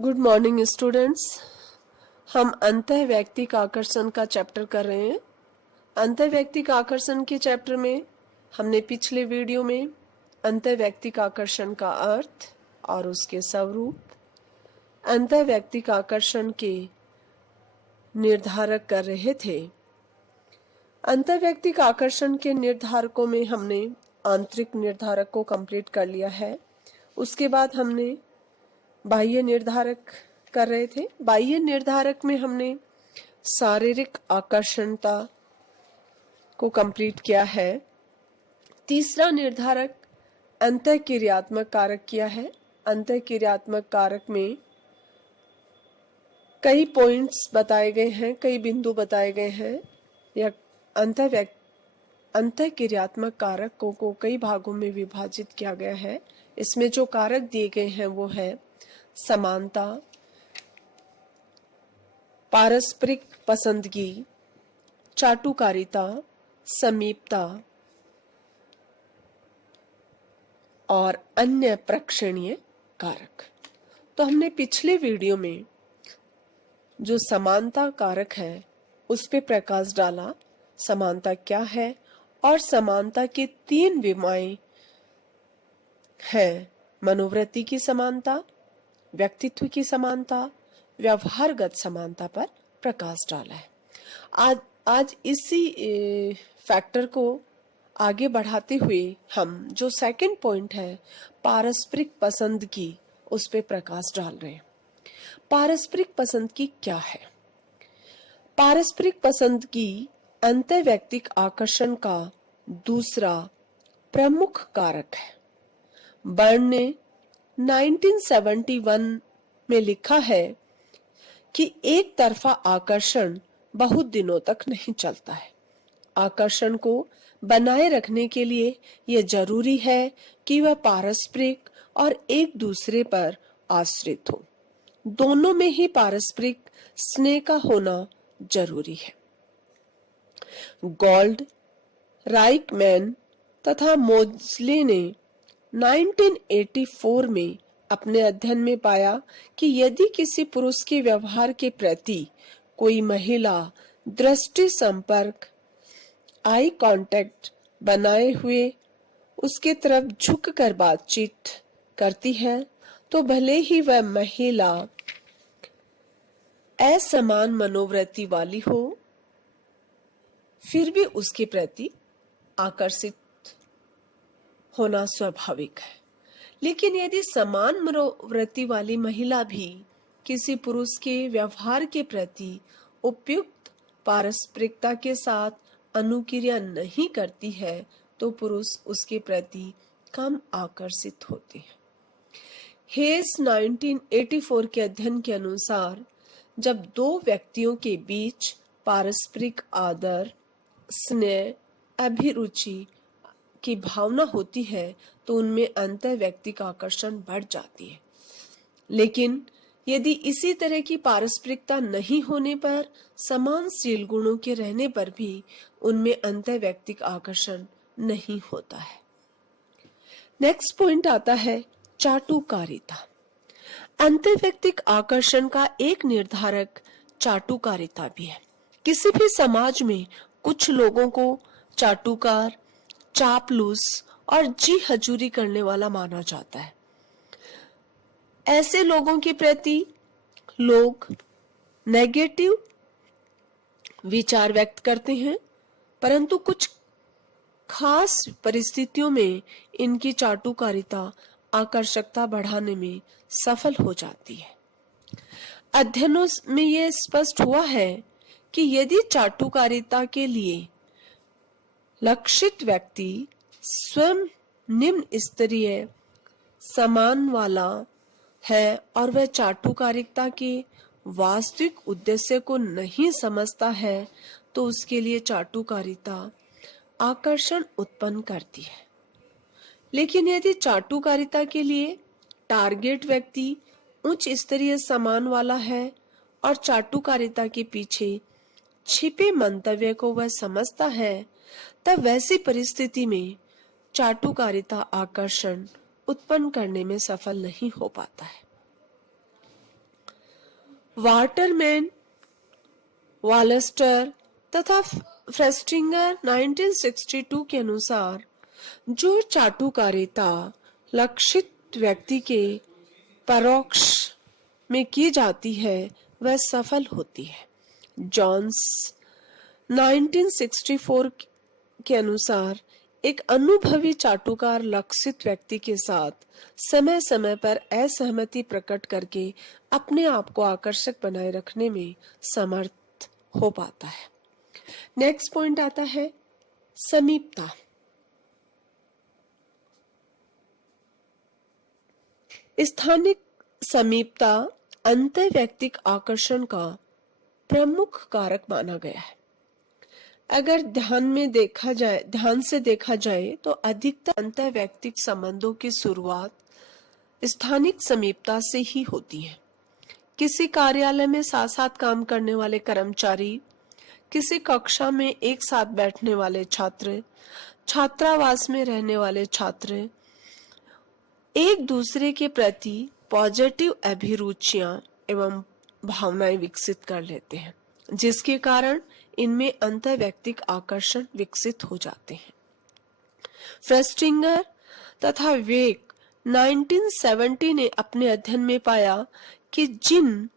Good morning students. हम अंतःवैयक्तिक आकर्षण का चैप्टर कर रहे हैं। अंतःवैयक्तिक आकर्षण के चैप्टर में हमने पिछले वीडियो में अंतःवैयक्तिक आकर्षण का अर्थ और उसके स्वरूप, अंतःवैयक्तिक आकर्षण के निर्धारक कर रहे थे। अंतःवैयक्तिक आकर्षण के निर्धारकों में हमने आंतरिक निर्धारक को कंप्लीट कर लिया है। उसके बाद हमने बाह्य निर्धारक कर रहे थे। बाह्य निर्धारक में हमने शारीरिक आकर्षणता को कंप्लीट किया है। तीसरा निर्धारक अंतःक्रियात्मक कारक किया है। अंतःक्रियात्मक कारक में कई पॉइंट्स बताए गए हैं, कई बिंदु बताए गए हैं। या अंतःक्रियात्मक कारकों को कई भागों में विभाजित किया गया है। इसमें जो कारक दिए गए हैं वो है समानता, पारस्परिक पसंदगी, चाटुकारिता, समीपता और अन्य प्रेक्षणीय कारक। तो हमने पिछले वीडियो में जो समानता कारक है उस पे प्रकाश डाला। समानता क्या है और समानता के 3 विमाएं हैं: मनोवृत्ति की समानता, व्यक्तित्व की समानता, व्यवहारगत समानता पर प्रकाश डाला है। आज इसी फैक्टर को आगे बढ़ाते हुए हम जो सेकंड पॉइंट है पारस्परिक पसंदगी, उस पे प्रकाश डाल रहे हैं। पारस्परिक पसंदगी क्या है? पारस्परिक पसंदगी अंतःवैयक्तिक आकर्षण का दूसरा प्रमुख कारक है। बर्न ने 1971 में लिखा है कि एक तरफा आकर्षण बहुत दिनों तक नहीं चलता है। आकर्षण को बनाए रखने के लिए यह जरूरी है कि वह पारस्परिक और एक दूसरे पर आश्रित हो। दोनों में ही पारस्परिक स्नेह का होना जरूरी है। गोल्ड, राइकमैन तथा मोजले ने 1984 में अपने अध्ययन में पाया कि यदि किसी पुरुष के व्यवहार के प्रति कोई महिला दृष्टि संपर्क, आई कांटेक्ट बनाए हुए उसके तरफ झुककर बातचीत करती है, तो भले ही वह महिला असमान मनोवृत्ति वाली हो, फिर भी उसके प्रति आकर्षित होना स्वाभाविक है। लेकिन यदि समान मनोवृत्ति वाली महिला भी किसी पुरुष के व्यवहार के प्रति उपयुक्त पारस्परिकता के साथ अनुक्रिया नहीं करती है, तो पुरुष उसके प्रति कम आकर्षित होते हैं। हेस 1984 के अध्ययन के अनुसार जब दो व्यक्तियों के बीच पारस्परिक आदर, स्नेह, अभिरुचि की भावना होती है तो उनमें अंतःवैयक्तिक आकर्षण बढ़ जाती है। लेकिन यदि इसी तरह की पारस्परिकता नहीं होने पर, समानशील गुणों के रहने पर भी उनमें अंतःवैयक्तिक आकर्षण नहीं होता है। नेक्स्ट पॉइंट आता है चाटुकारिता। अंतःवैयक्तिक आकर्षण का एक निर्धारक चाटुकारिता भी है। किसी भी समाज में कुछ लोगों को चाटुकार, चापलूस और जी हजूरी करने वाला माना जाता है। ऐसे लोगों के प्रति लोग नेगेटिव विचार व्यक्त करते हैं, परंतु कुछ खास परिस्थितियों में इनकी चाटुकारिता आकर्षकता बढ़ाने में सफल हो जाती है। अध्ययनों में यह स्पष्ट हुआ है कि यदि चाटुकारिता के लिए लक्षित व्यक्ति स्वयं निम्न स्तरीय समान वाला है और वह चाटुकारिता के वास्तविक उद्देश्य को नहीं समझता है, तो उसके लिए चाटुकारिता आकर्षण उत्पन्न करती है। लेकिन यदि चाटुकारिता के लिए टारगेट व्यक्ति उच्च स्तरीय समान वाला है और चाटुकारिता के पीछे छिपे मंतव्य को वह समझता है, तब वैसी परिस्थिति में चाटुकारिता आकर्षण उत्पन्न करने में सफल नहीं हो पाता है। वाटरमैन, वालेस्टर तथा फ्रेस्टिंगर 1962 के अनुसार जो चाटुकारिता लक्षित व्यक्ति के परोक्ष में की जाती है वह सफल होती है। जॉन्स 1964 के अनुसार एक अनुभवी चाटुकार लक्षित व्यक्ति के साथ समय समय पर असहमति प्रकट करके अपने आप को आकर्षक बनाए रखने में समर्थ हो पाता है। नेक्स्ट पॉइंट आता है समीपता। स्थानिक समीपता अंतर्वैयक्तिक आकर्षण का प्रमुख कारक माना गया है। अगर ध्यान से देखा जाए तो अधिकतर अंतर्वैयक्तिक संबंधों की शुरुआत स्थानिक समीपता से ही होती है। किसी कार्यालय में साथ साथ काम करने वाले कर्मचारी, किसी कक्षा में एक साथ बैठने वाले छात्र, छात्रावास में रहने वाले छात्र एक दूसरे के प्रति पॉजिटिव अभिरुचियां एवं भावनाएं विकसित कर लेते हैं, जिसके कारण इनमें अंतर्वैयक्तिक आकर्षण विकसित हो जाते हैं। फ्रेस्टिंगर तथा वेक 1970 ने अपने अध्ययन में पाया कि जिन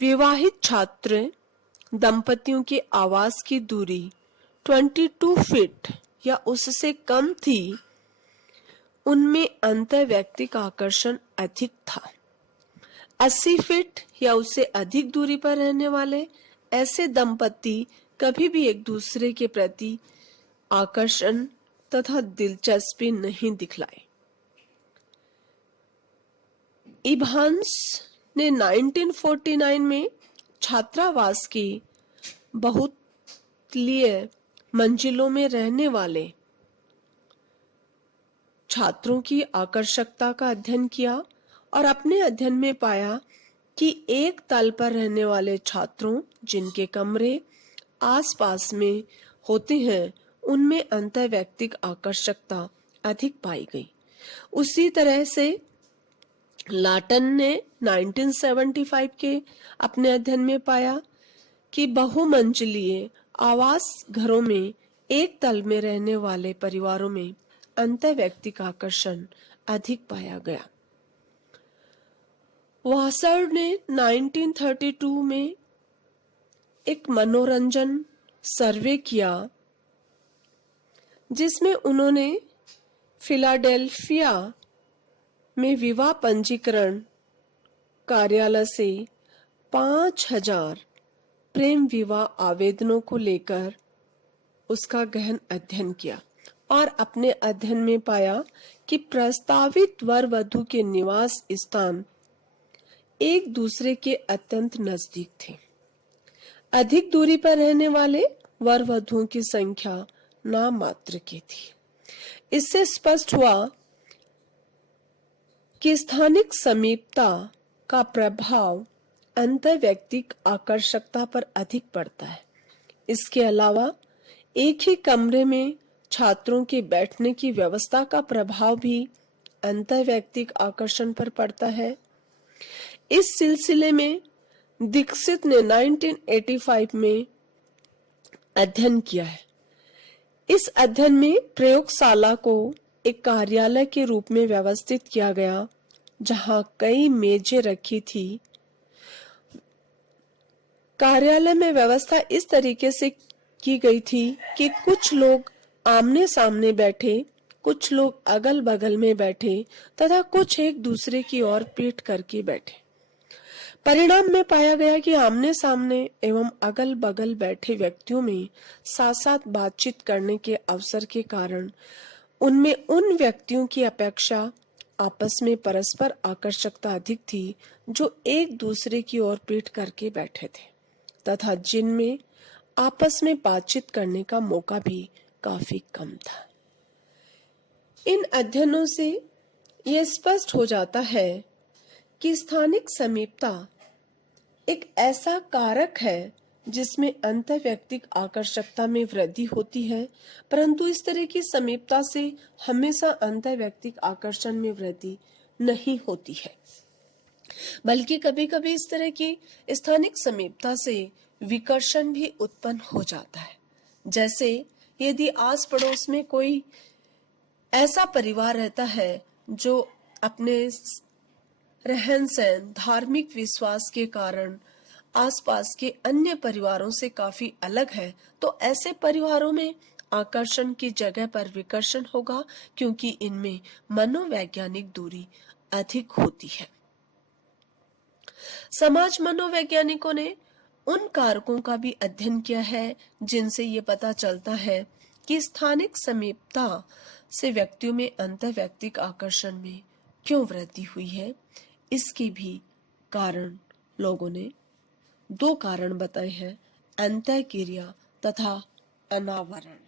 विवाहित छात्र दंपतियों के आवास की दूरी 22 फीट या उससे कम थी, उनमें अंतर्वैयक्तिक आकर्षण अधिक था। 80 फीट या उससे अधिक दूरी पर रहने वाले ऐसे दंपति कभी भी एक दूसरे के प्रति आकर्षण तथा दिलचस्पी नहीं दिखलाए। इवांस ने 1949 में छात्रावास की बहुतलीय मंजिलों में रहने वाले छात्रों की आकर्षकता का अध्ययन किया और अपने अध्ययन में पाया कि एक तल पर रहने वाले छात्रों जिनके कमरे आसपास में होते हैं उनमें अंतर्वैयक्तिक आकर्षकता अधिक पाई गई। उसी तरह से लाटन ने 1975 के अपने अध्ययन में पाया कि बहुमंजिलीय आवास घरों में एक तल में रहने वाले परिवारों में अंतर्वैयक्तिक आकर्षण अधिक पाया गया। वासर ने 1932 में एक मनोरंजन सर्वे किया जिसमें उन्होंने फिलाडेल्फिया में विवाह पंजीकरण कार्यालय से 5000 प्रेम विवाह आवेदनों को लेकर उसका गहन अध्ययन किया और अपने अध्ययन में पाया कि प्रस्तावित वर वधू के निवास स्थान एक दूसरे के अत्यंत नजदीक थे। अधिक दूरी पर रहने वाले वर वधुओं की संख्या नाम मात्र की थी। इससे स्पष्ट हुआ कि स्थानिक समीपता का प्रभाव अंतर्वैयक्तिक आकर्षकता पर अधिक पड़ता है। इसके अलावा एक ही कमरे में छात्रों के बैठने की व्यवस्था का प्रभाव भी अंतर्वैयक्तिक आकर्षण पर पड़ता है। इस सिलसिले में दीक्षित ने 1985 में अध्ययन किया है। इस अध्ययन में प्रयोगशाला को एक कार्यालय के रूप में व्यवस्थित किया गया जहां कई मेजें रखी थी। कार्यालय में व्यवस्था इस तरीके से की गई थी कि कुछ लोग आमने सामने बैठे, कुछ लोग अगल बगल में बैठे तथा कुछ एक दूसरे की ओर पीठ करके बैठे। परिणाम में पाया गया कि आमने सामने एवं अगल बगल बैठे व्यक्तियों में साथ साथ बातचीत करने के अवसर के कारण उनमें उन व्यक्तियों की अपेक्षा आपस में परस्पर आकर्षकता अधिक थी जो एक दूसरे की ओर पीठ करके बैठे थे तथा जिनमें आपस में बातचीत करने का मौका भी काफी कम था। इन अध्ययनों से यह स्पष्ट हो जाता है कि स्थानिक समीपता एक ऐसा कारक है जिसमें अंतर्वैयक्तिक आकर्षकता में वृद्धि होती है, परंतु इस तरह की समीपता से हमेशा अंतर्वैयक्तिक आकर्षण में वृद्धि नहीं होती है। बल्कि कभी-कभी इस तरह की स्थानिक समीपता से विकर्षण भी उत्पन्न हो जाता है। जैसे यदि आस पड़ोस में कोई ऐसा परिवार रहता है जो अपने रहन सहन, धार्मिक विश्वास के कारण आसपास के अन्य परिवारों से काफी अलग है, तो ऐसे परिवारों में आकर्षण की जगह पर विकर्षण होगा, क्योंकि इनमें मनोवैज्ञानिक दूरी अधिक होती है। समाज मनोवैज्ञानिकों ने उन कारकों का भी अध्ययन किया है जिनसे ये पता चलता है कि स्थानिक समीपता से व्यक्तियों में अंतर्वैयक्तिक आकर्षण में क्यों वृद्धि हुई है। इसके भी कारण लोगों ने 2 कारण बताए हैं, अंतःक्रिया तथा अनावरण।